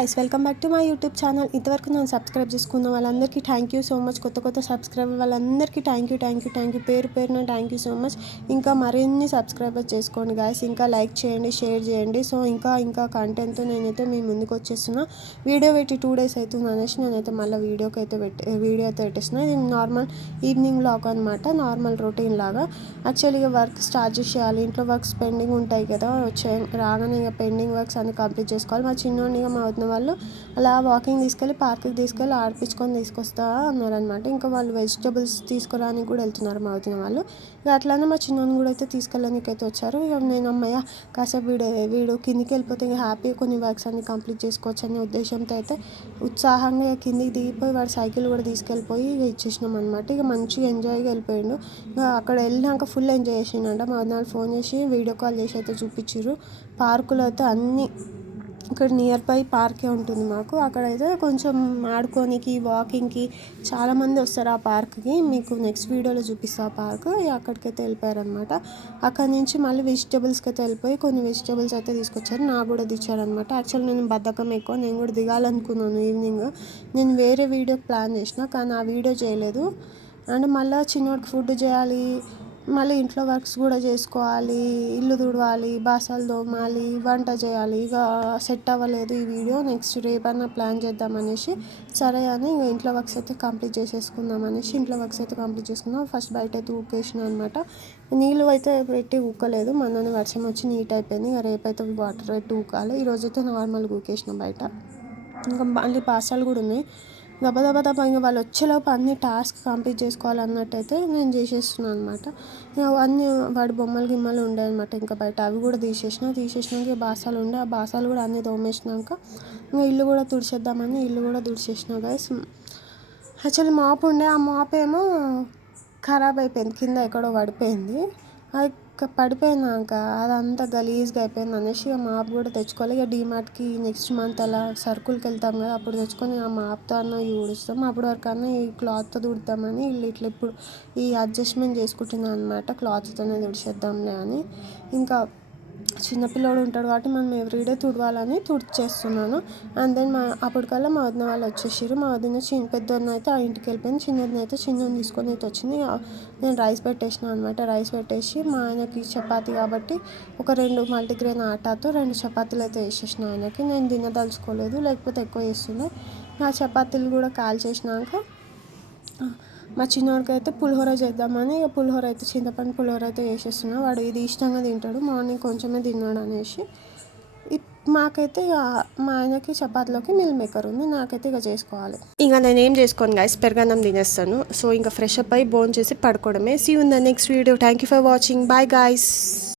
Guys, welcome back to my YouTube channel. ఇంతవరకు నేను subscribe చేసుకున్న వాళ్ళందరికీ థ్యాంక్ యూ సో మచ్. కొత్త సబ్స్క్రైబర్ వాళ్ళందరికీ థ్యాంక్ యూ పేరున థ్యాంక్ యూ సో మచ్. ఇంకా మరిన్ని సబ్స్క్రైబర్ చేసుకోండి గాయ్స్. ఇంకా లైక్ చేయండి, షేర్ చేయండి. సో ఇంకా కంటెంట్తో నేనైతే మీ ముందుకు వచ్చేస్తున్నా. వీడియో పెట్టి 2 days అవుతుంది అనేసి నేనైతే మళ్ళీ వీడియో అయితే పెట్టేస్తున్నా. ఇది నార్మల్ ఈవినింగ్ వ్లాగ్ అనమాట, నార్మల్ రొటీన్ లాగా. యాక్చువల్గా వర్క్ స్టార్ట్ చేసేయాలి. ఇంట్లో వర్క్స్ పెండింగ్ ఉంటాయి కదా, రాగానే ఇక పెండింగ్ వర్క్స్ అన్ని కంప్లీట్ చేసుకోవాలి. మా చిన్నోడిగా మా వదిన వాళ్ళు అలా వాకింగ్ పార్క్కి తీసుకెళ్ళి ఆడిపించుకొని తీసుకొస్తా అన్నారనమాట. ఇంకా వాళ్ళు వెజిటబుల్స్ తీసుకురానికి కూడా వెళ్తున్నారు మా వదిన వాళ్ళు. ఇక అట్లానే మా చిన్నోని కూడా అయితే తీసుకెళ్ళడానికి అయితే వచ్చారు. ఇక నేను అమ్మయ్య కాసేపు వీడు కిందికి వెళ్ళిపోతే ఇక హ్యాపీగా కొన్ని వర్క్స్ అన్ని కంప్లీట్ చేసుకోవచ్చు అనే ఉద్దేశంతో అయితే ఉత్సాహంగా కిందికి దిగిపోయి వాడు సైకిల్ కూడా తీసుకెళ్ళిపోయి ఇక ఇచ్చేసినాం అనమాట. ఇక మంచిగా ఎంజాయ్గా వెళ్ళిపోయిండు. ఇక అక్కడ వెళ్ళినాక ఫుల్ ఎంజాయ్ చేసిండంట. మా వదిన వాళ్ళు ఫోన్ చేసి వీడియో కాల్ చేసి అయితే చూపించారు. పార్కులో అయితే అన్నీ ఇక్కడ నియర్ బై పార్కే ఉంటుంది మాకు. అక్కడైతే కొంచెం ఆడుకోనికి వాకింగ్కి చాలామంది వస్తారు ఆ పార్క్కి. మీకు నెక్స్ట్ వీడియోలో చూపిస్తా ఆ పార్క్. అక్కడికైతే వెళ్ళిపోయారనమాట. అక్కడి నుంచి మళ్ళీ వెజిటబుల్స్కి అయితే వెళ్ళిపోయి కొన్ని వెజిటబుల్స్ అయితే తీసుకొచ్చారు. నాకు కూడా తెచ్చారనమాట. యాక్చువల్ నేను బద్ధకం ఎక్కువ, నేను కూడా దిగాలనుకున్నాను ఈవినింగ్. నేను వేరే వీడియో ప్లాన్ చేసిన కానీ ఆ వీడియో చేయలేదు. అండ్ మళ్ళీ చిన్నోడికి ఫుడ్ చేయాలి, మళ్ళీ ఇంట్లో వర్క్స్ కూడా చేసుకోవాలి, ఇల్లు తుడవాలి, బాసలు తోమాలి, వంట చేయాలి. ఇక సెట్ అవ్వలేదు ఈ వీడియో. నెక్స్ట్ రేపన్నా ప్లాన్ చేద్దామనేసి సరే అని ఇక ఇంట్లో వర్క్స్ అయితే కంప్లీట్ చేసేసుకుందాం అనేసి ఇంట్లో వర్క్స్ అయితే కంప్లీట్ చేసుకుందాం. ఫస్ట్ బయట అయితే ఊకేసిన అనమాట. నీళ్ళు అయితే పెట్టి ఊక్కలేదు, మొన్ననే వర్షం వచ్చి నీట్ అయిపోయింది. ఇక రేపైతే వాటర్ పెట్టి ఊకాలి. ఈరోజు అయితే నార్మల్గా ఊకేసిన బయట. ఇంకా మళ్ళీ బాసలు కూడా ఉన్నాయి. దబ ఇంకా వాళ్ళు వచ్చేలోపు అన్ని టాస్క్ కంప్లీట్ చేసుకోవాలన్నట్టయితే నేను చేసేస్తున్నాను అనమాట. అన్నీ వాడి గిమ్మలు ఉండే అనమాట ఇంకా బయట. అవి కూడా తీసేసినాక బాసాలు ఉండే, ఆ బాసాలు కూడా అన్నీ తోమేసినాక ఇంకా ఇల్లు కూడా తుడిచేద్దామని ఇల్లు కూడా తుడిచేసిన గైస్. యాక్చువల్లీ మాప్ ఉండే, ఆ మాప్ ఏమో ఖరాబ్ అయిపోయింది, కింద ఎక్కడో పడిపోయింది. అది పడిపోయినాక అదంతా గలీజ్గా అయిపోయింది అనేసి ఆ మాప్ కూడా తెచ్చుకోవాలి. ఇక డీమార్ట్కి నెక్స్ట్ మంత్ అలా సరుకులకి వెళ్తాం కదా, అప్పుడు తెచ్చుకొని ఆ మాప్తో అన్న ఊడుస్తాం. అప్పటి వరకు అన్న ఈ క్లాత్తో తుడుతామని ఇట్లా ఇప్పుడు ఈ అడ్జస్ట్మెంట్ చేసుకుంటున్నాను అనమాట. క్లాత్తోనే తుడిచేద్దాంలే అని. ఇంకా చిన్నపిల్లడు ఉంటాడు కాబట్టి మనం ఎవ్రీడే తుడవాలని తుడిచేస్తున్నాను. అండ్ దెన్ అప్పటికల్లా మా వదిన వాళ్ళు వచ్చేసారు. మా వదిన పెద్దోదిన అయితే ఆ ఇంటికి వెళ్ళిపోయింది. చిన్నదిన అయితే చిన్నోని తీసుకొని అయితే వచ్చింది. నేను రైస్ పెట్టేసిన అనమాట. రైస్ పెట్టేసి మా ఆయనకి చపాతీ కాబట్టి ఒక 2 మల్టీగ్రెయిన్ ఆటాతో 2 చపాతీలు అయితే వేసేసిన ఆయనకి. నేను తినదలుచుకోలేదు, లేకపోతే ఎక్కువ వేస్తుండే. ఆ చపాతీలు కూడా కాల్చేసినాక మా చిన్నోడికి అయితే పులిహోర చేద్దామని ఇక పులిహోర అయితే చింతపండు పులిహోర అయితే వేసేస్తున్నా. వాడు ఇది ఇష్టంగా తింటాడు, మార్నింగ్ కొంచెమే తిన్నాడు అనేసి. మాకైతే మా ఆయనకి చపాతీలోకి మిల్ మేకర్ ఉంది, నాకైతే ఇక చేసుకోవాలి. ఇంకా నేను ఏం చేసుకోను గైస్, పెరుగన్నం తినేస్తాను. సో ఇంకా ఫ్రెష్ అప్ అయ్యి బోన్ చేసి పడుకోవడమే. See you in the next video. Thank you for watching. Bye guys.